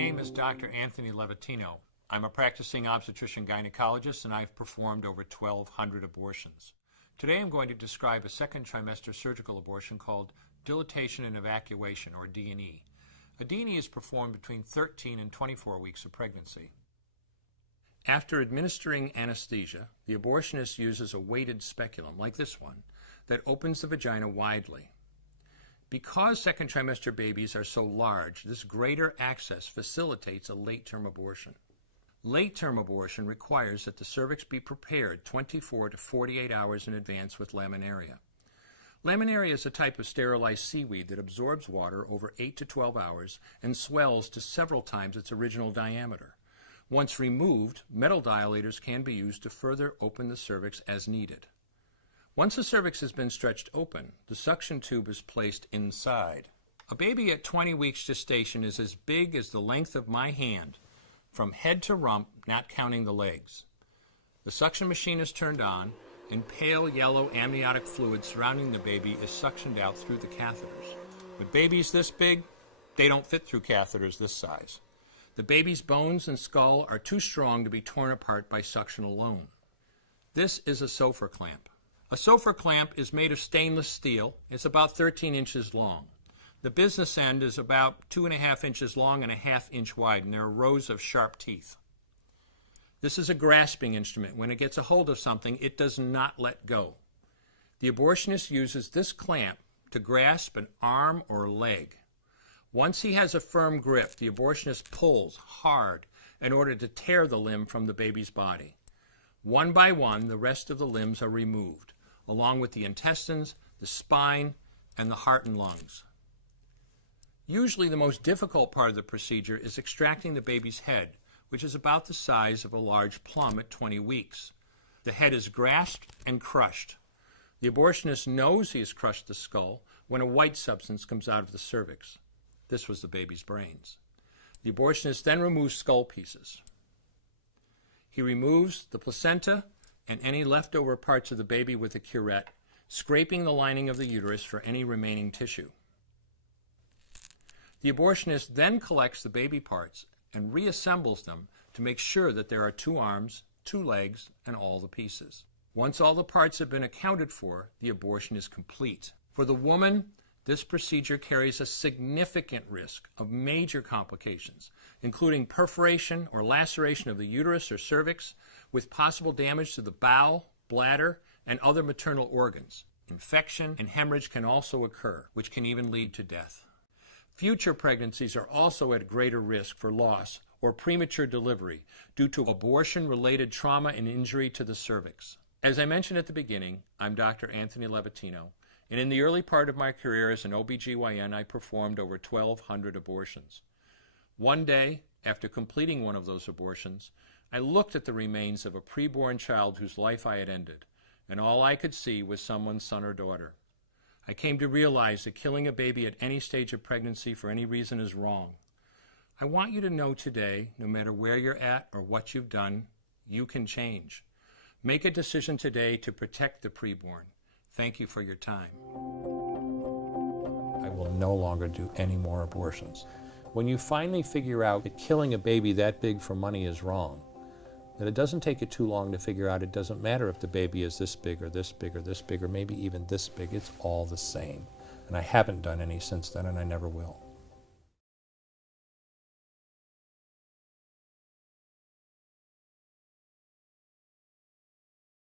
name is Dr. Anthony Levatino. I'm a practicing obstetrician-gynecologist, and I've performed over 1,200 abortions. Today I'm going to describe a second trimester surgical abortion called dilatation and evacuation, or D&E. A D&E is performed between 13 and 24 weeks of pregnancy. After administering anesthesia, the abortionist uses a weighted speculum, like this one, that opens the vagina widely. Because second trimester babies are so large, this greater access facilitates a late-term abortion. Late-term abortion requires that the cervix be prepared 24 to 48 hours in advance with laminaria. Laminaria is a type of sterilized seaweed that absorbs water over 8 to 12 hours and swells to several times its original diameter. Once removed, metal dilators can be used to further open the cervix as needed. Once the cervix has been stretched open, the suction tube is placed inside. A baby at 20 weeks gestation is as big as the length of my hand, from head to rump, not counting the legs. The suction machine is turned on, and pale yellow amniotic fluid surrounding the baby is suctioned out through the catheters. With babies this big, they don't fit through catheters this size. The baby's bones and skull are too strong to be torn apart by suction alone. This is a Sofer clamp. A Sofer clamp is made of stainless steel. It's about 13 inches long. The business end is about 2.5 inches long and 1/2 inch wide, and there are rows of sharp teeth. This is a grasping instrument. When it gets a hold of something, it does not let go. The abortionist uses this clamp to grasp an arm or leg. Once he has a firm grip, the abortionist pulls hard in order to tear the limb from the baby's body. One by one, the rest of the limbs are removed, along with the intestines, the spine, and the heart and lungs. Usually the most difficult part of the procedure is extracting the baby's head, which is about the size of a large plum at 20 weeks. The head is grasped and crushed. The abortionist knows he has crushed the skull when a white substance comes out of the cervix. This was the baby's brains. The abortionist then removes skull pieces. He removes the placenta and any leftover parts of the baby with a curette, scraping the lining of the uterus for any remaining tissue. The abortionist then collects the baby parts and reassembles them to make sure that there are 2 arms, 2 legs, and all the pieces. Once all the parts have been accounted for, the abortion is complete. For the woman, this procedure carries a significant risk of major complications, including perforation or laceration of the uterus or cervix, with possible damage to the bowel, bladder, and other maternal organs. Infection and hemorrhage can also occur, which can even lead to death. Future pregnancies are also at greater risk for loss or premature delivery due to abortion-related trauma and injury to the cervix. As I mentioned at the beginning, I'm Dr. Anthony Levatino, and in the early part of my career as an OBGYN, I performed over 1,200 abortions. One day, after completing one of those abortions, I looked at the remains of a preborn child whose life I had ended, and all I could see was someone's son or daughter. I came to realize that killing a baby at any stage of pregnancy for any reason is wrong. I want you to know today, no matter where you're at or what you've done, you can change. Make a decision today to protect the preborn. Thank you for your time. I will no longer do any more abortions. When you finally figure out that killing a baby that big for money is wrong, that it doesn't take you too long to figure out it doesn't matter if the baby is this big or this big or this big or maybe even this big, it's all the same. And I haven't done any since then, and I never will.